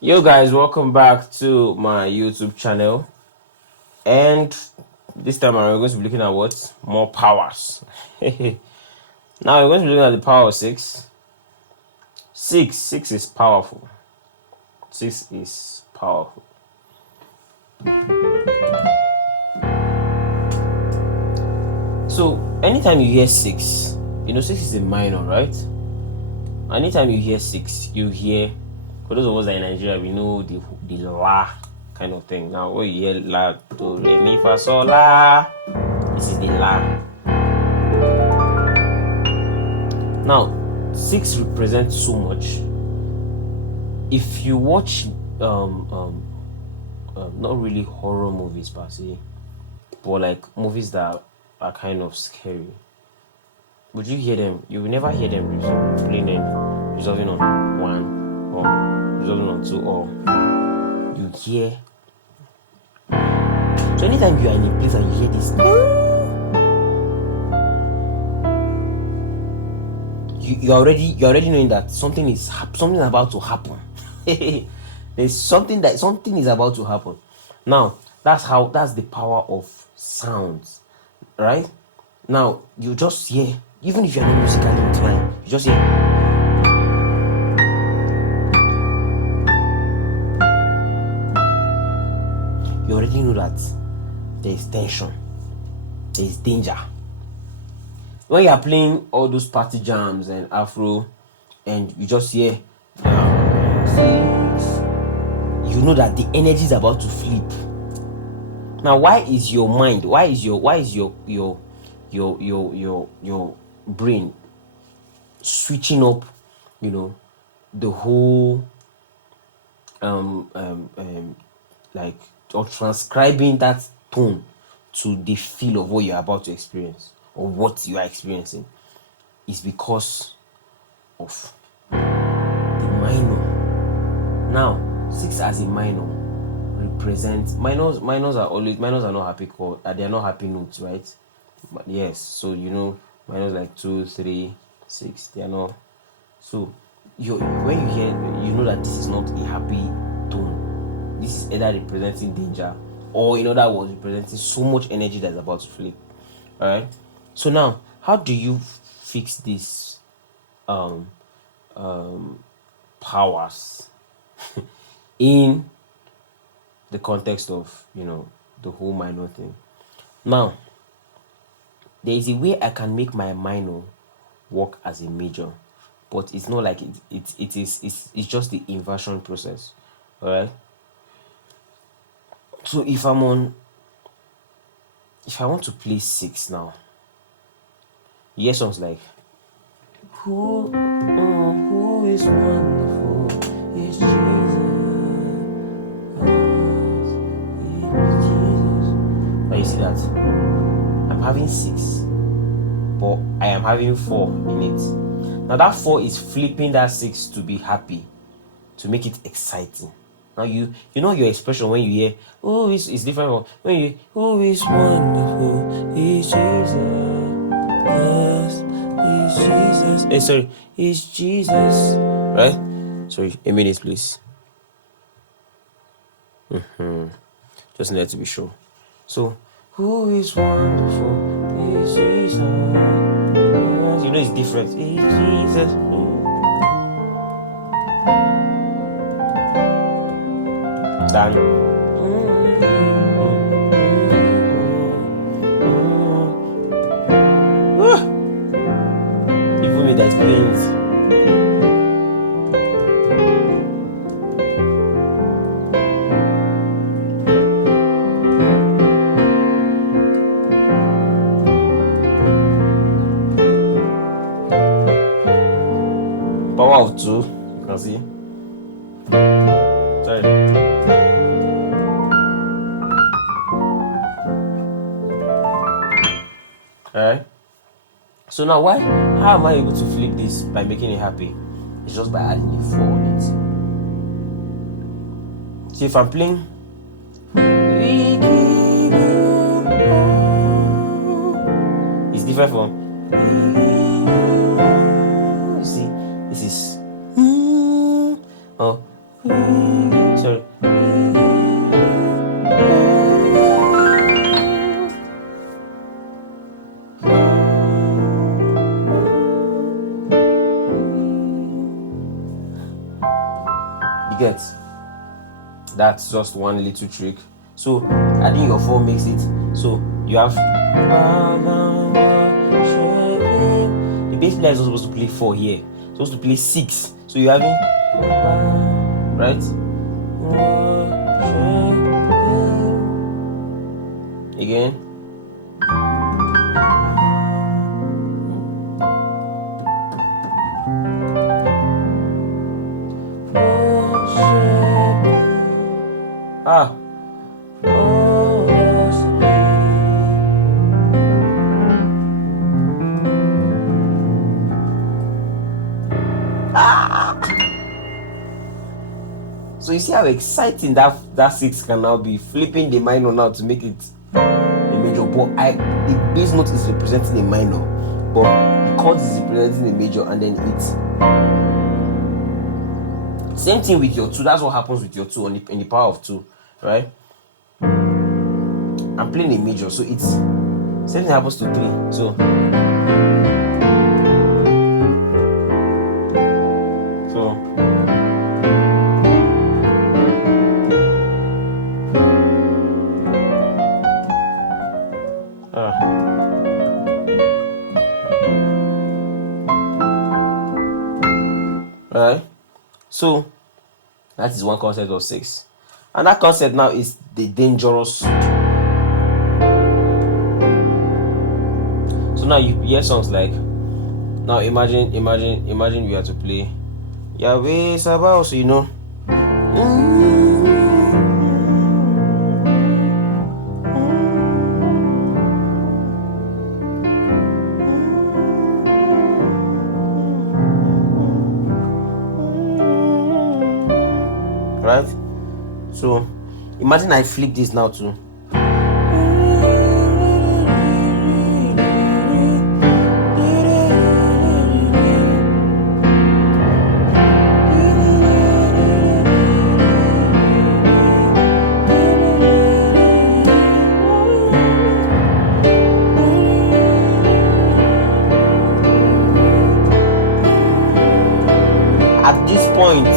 Yo guys, welcome back to my YouTube channel. And this time we're going to be looking at what? More powers. Now we're going to be looking at the power of six. Six is powerful. Six is powerful. So anytime you hear six, six is a minor, right? Anytime you hear six, you hear, for those of us that are in Nigeria, we know the la kind of thing. Now when you hear la, do, re, mi, fa, sol, la, this is the la. Now, six represents so much. If you watch not really horror movies per se, but like movies that are kind of scary, would you hear them? You will never hear them playing them resolving on one or resolving on two, or you hear. So anytime you are in a place and you hear this, you're already knowing that something is about to happen. There's something is about to happen. Now that's the power of sounds, right? Now you just hear, even if you're not musically inclined, you just hear. You already know that there's tension, there's danger. When you are playing all those party jams and afro, and you just hear, you know that the energy is about to flip. Now, why is your brain switching up, the whole like, or transcribing that tone to the feel of what you're about to experience or what you are experiencing? Is because of the minor. Now, six as a minor represents minors are not happy chord, they are not happy notes, right? But yes, so minors like 2, 3, 6, they are not. So when you hear, you know that this is not a happy tone. This is either representing danger, or in other words, representing so much energy that's about to flip. All right. So now, how do you fix this powers in the context of the whole minor thing? Now, there is a way I can make my minor work as a major, but it's not like it's just the inversion process. All right. So if I want to play six now, you hear songs like, who is wonderful is Jesus. Now you see that I'm having six, but I am having 4 in it. Now that 4 is flipping that 6 to be happy, to make it exciting. Now you know your expression when you hear, oh, it's different from when you hear, who is wonderful is Jesus. Is Jesus. Sorry, is Jesus. Right? Sorry, a minute, please. Just need to be sure. So, who is wonderful is Jesus. You know it's different. Is Jesus. Than even me that explains. Power of 2, you can see. Sorry. Alright. So now how am I able to flip this by making it happy? It's just by adding a 4 on it. See, if I'm playing, it's different from, you see, this is, oh, Sorry. You get? That's just one little trick. So adding your 4 makes it so you have the bass player is not supposed to play 4 here. It's supposed to play 6. So you're having right? Again. Ah. So you see how exciting that 6 can now be. Flipping the minor now to make it a major. But the bass note is representing a minor, but the chord is representing a major, and then it. Same thing with your 2. That's what happens with your 2 in the power of 2, right? I'm playing a major, so it's same thing happens to 3. So right. So that is one concept of 6. And that concept now is the dangerous. So now you hear songs like, now imagine we have to play Yahweh Sabaoth, so you know. Right? So imagine I flip this now too. At this point,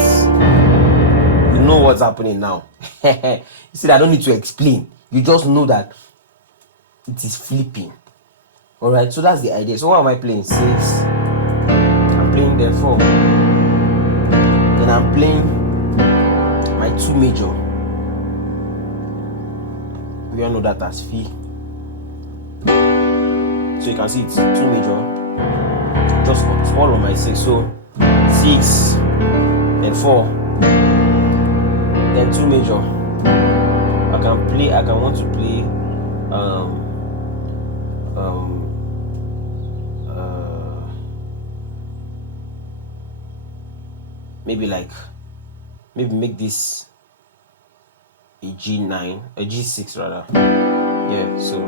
you know what's happening now. You see, I don't need to explain. You just know that it is flipping. Alright, so that's the idea. So what am I playing? 6. I'm playing the 4. Then I'm playing my 2 major. We all know that as Fi. So you can see it's 2 major. Just all on my 6. So 6, then 4, then 2 major. I can want to play maybe make this a G9, a G6 rather. Yeah, so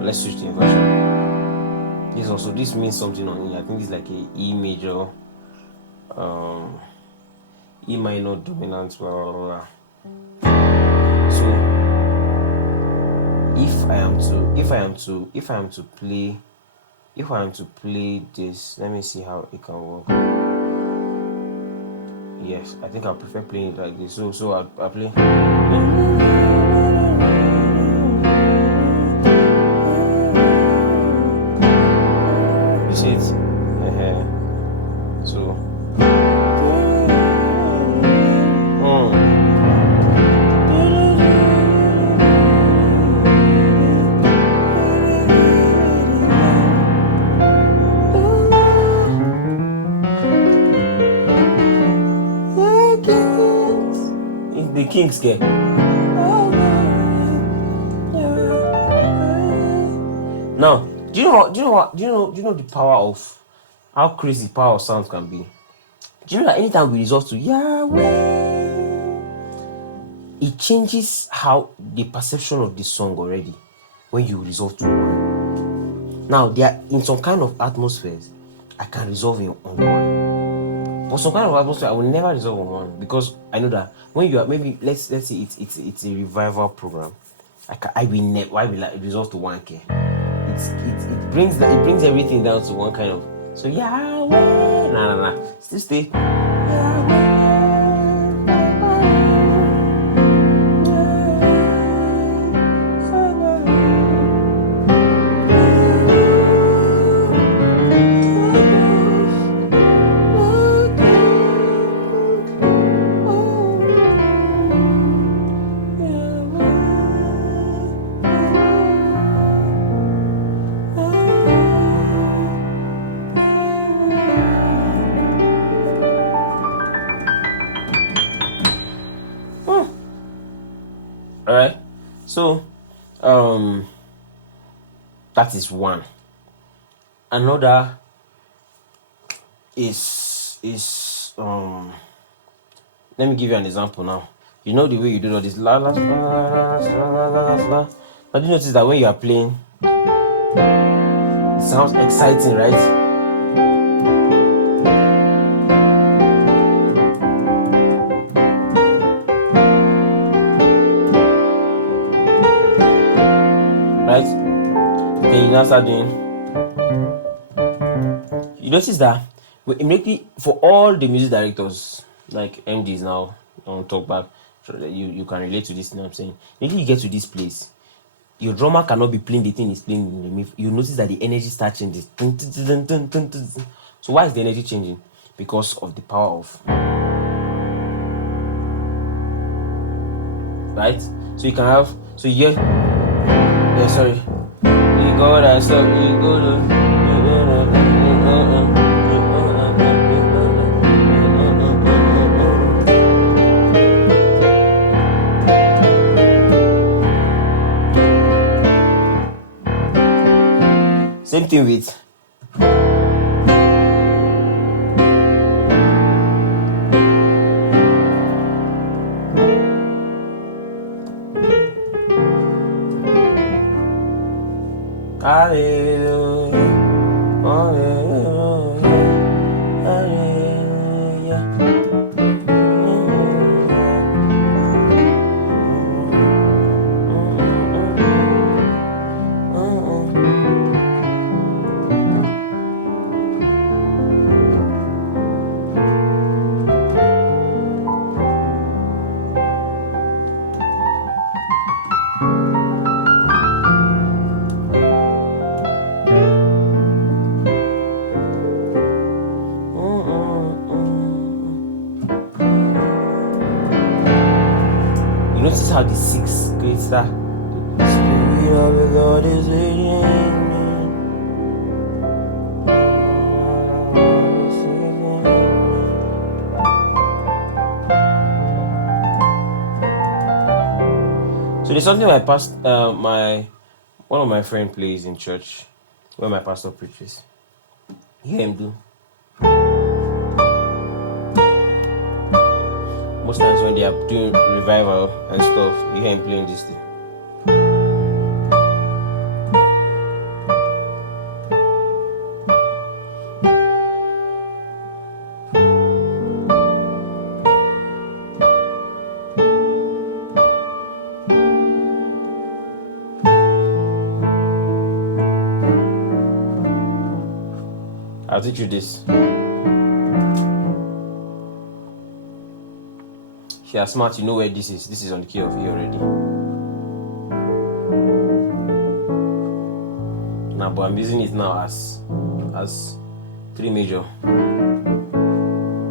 let's switch the inversion. This means something on me. I think it's like a E major, E minor dominant, blah blah blah. So if I am to play this, let me see how it can work. Yes, I think I prefer playing it like this. So I play. You see it? So. The Kings get. Now, do you know the power of how crazy power of sound can be? Do you know that anytime we resort to Yahweh, it changes how the perception of the song already when you resolve to one. Now, there are in some kind of atmospheres, I can resolve on one. But some kind of atmosphere, I will never resolve on one, because I know that when you are, maybe let's say it's a revival program, I will never, why will I resolve to 1K? It brings everything down to one kind of. So Yahweh, nah, still stay. All right, so that is one. Another is let me give you an example now. You know the way you do all this la la la la la la la. But you notice that when you are playing, it sounds exciting, right? Right? Then you now start doing. You notice that immediately, for all the music directors, like MDs now, on talk back, you can relate to this, you know what I'm saying? Immediately you get to this place, your drummer cannot be playing the thing he's playing in the middle. You notice that the energy starts changing. So why is the energy changing? Because of the power of, right? So you can have, so you get, sorry, you go that stuff, you go to, same thing with hallelujah, hallelujah, hallelujah. You notice how the 6 creates that. The Spirit of the Lord is leading me. So there's something one of my friend plays in church when my pastor preaches. Hear him do. Most times when they are doing revival and stuff, you hear him playing this thing. I'll teach you this. If you are smart, you know where this is. This is on the key of E already. Now, but I'm using it now as 3 major.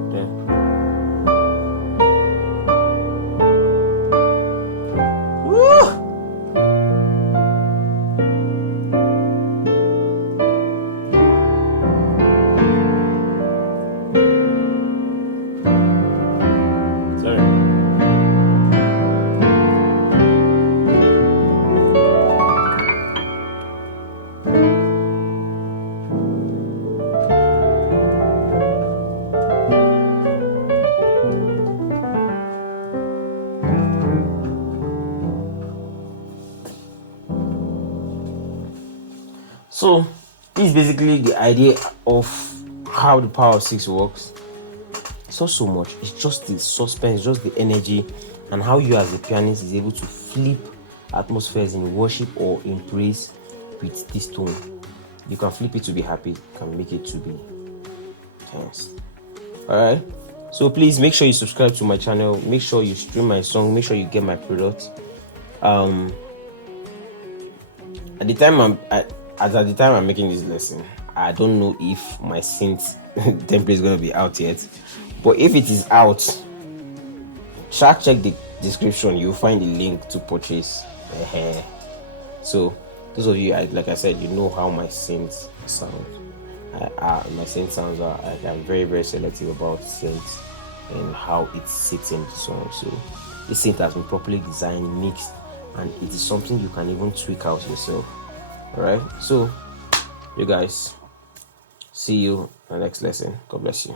Okay. Woo! So this is basically the idea of how the power of 6 works. not so much. It's just the suspense, just the energy, and how you as a pianist is able to flip atmospheres in worship or in praise with this tone. You can flip it to be happy, you can make it to be tense. Alright, so please make sure you subscribe to my channel, make sure you stream my song, make sure you get my product. At the time I'm making this lesson, I don't know if my synth template is going to be out yet, but if it is out, check the description, you'll find the link to purchase. So those of you, like I said, you know how my synths sound. My synth sounds are, I'm very, very selective about synths and how it sits in the song. So this synth has been properly designed, mixed, and it is something you can even tweak out yourself. Alright, so you guys, see you in the next lesson. God bless you.